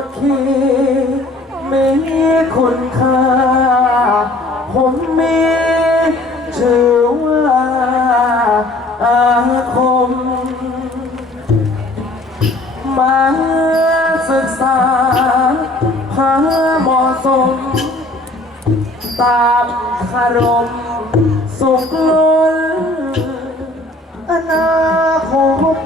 ดขี่มีคุณค่า ผมมีชื่อว่าอาคม มาศึกษาพาเหมาะสม ตามคารมสุขล้นอนาคต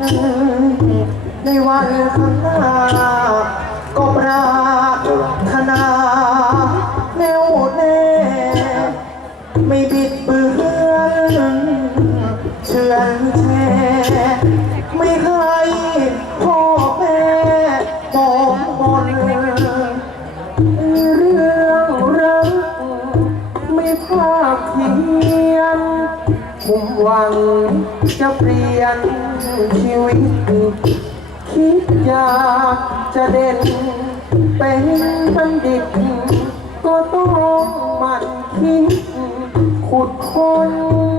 ภาพเพียนผมหวังจะเปลี่ยนชีวิต คิดอยากจะเด่น เป็นบัณฑิต ก็ต้องหมันคิดขุดค้น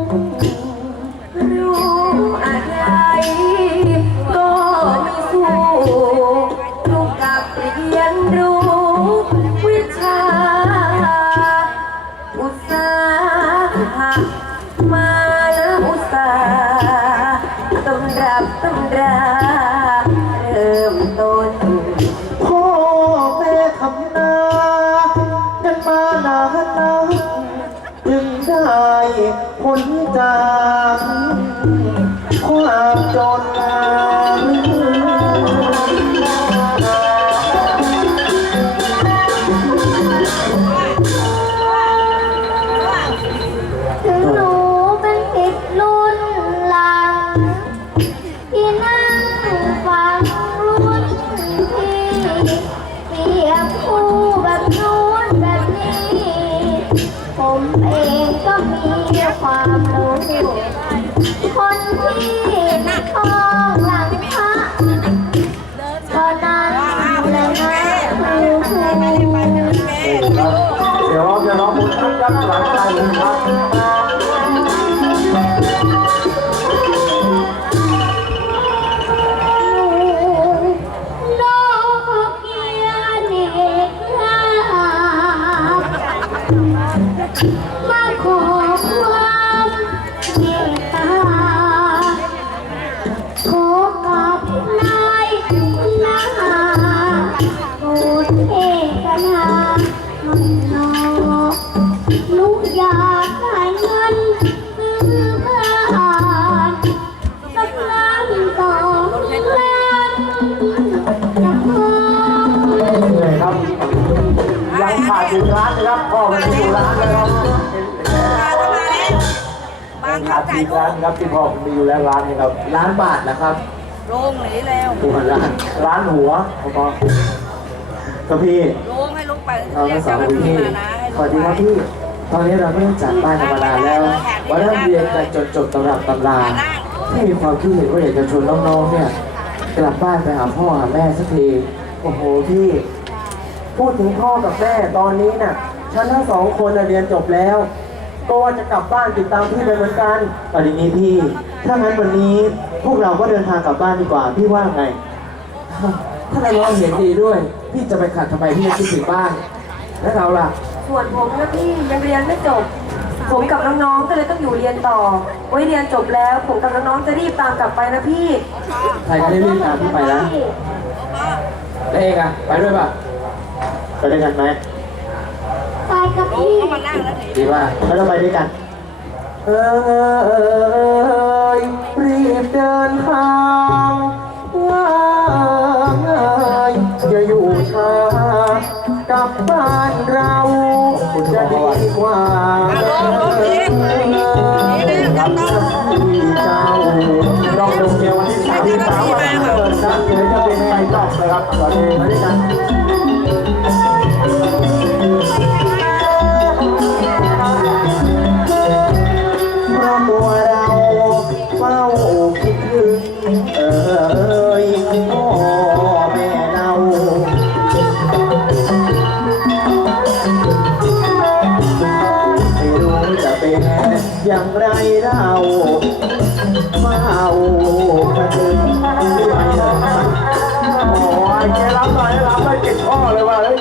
หะมาแล้วอุตสาห์ต้องรับต้องราเริ่มต้น พ่อแม่ทำนากันมานานนักจึงได้ผลจ บุญท่า มันอยู่ร้านนะครับยังขาดอีกร้านครับที่พ่อมันมีอยู่แล้วร้านนี้ครับร้านบาทนะครับโรงหนีแล้วหัวร้านร้านหัวพ่อครับพี่โรงให้ลูกไปเราเรีทั้ยงกสอเจ้างหน้าคุณที่พี่มานะให้สวัสดีครับพี่ตอนนี้เราไม่ต้องจัดบ้านธรรมดาแล้ววันนั้นเรียนกันจนจบตำรับตำราที่มีความคิดเห็นว่าอยากจะชวนน้องๆเนี่ยกลับบ้านไปหาพ่อหาแม่สักทีโอ้โหพี่ พูดถึงพ่อกับแม่ตอนนี้น่ะ ฉันทั้งสองคนน่ะเรียนจบแล้ว ก็ว่าจะกลับบ้านติดตามพี่ไปเหมือนกันตอนนี้พี่ ถ้างั้นวันนี้พวกเราก็เดินทางกลับบ้านดีกว่า พี่ว่าไง ถ้าเรามองเห็นดีด้วย พี่จะไปขัดทำไมพี่จะคิดถึงบ้าน แล้วเราล่ะ ส่วนผมนะพี่ยังเรียนไม่จบ ผมกับน้องๆก็เลยต้องอยู่เรียนต่อ ไว้เรียนจบแล้ว ผมกับน้องๆจะรีบตามกลับไปนะพี่ ใครก็ได้รีบตามพี่ไปแล้วแล้วเองอะไปด้วยป่ะ ไปด้วยกันไหม ไปกับพี่มานั่งแล้วหนีดีว่าแล้วเราไปด้วยกัน เอยรีบเดินทางง่ายอย่าอยู่ช้ากลับบ้านเราจะดีกว่าทำหน้าที่เจ้าลองดูเดียววันที่สามที่สามวันเกิดนะเดี๋ยวจะเป็นยังไงต่อนะครับตอนนี้มาด้วยกัน เราเมาประเดิมโอ้ยแกรับหน่อยรับหน่อยเก่งข้อเลยว่ะเฮ้ย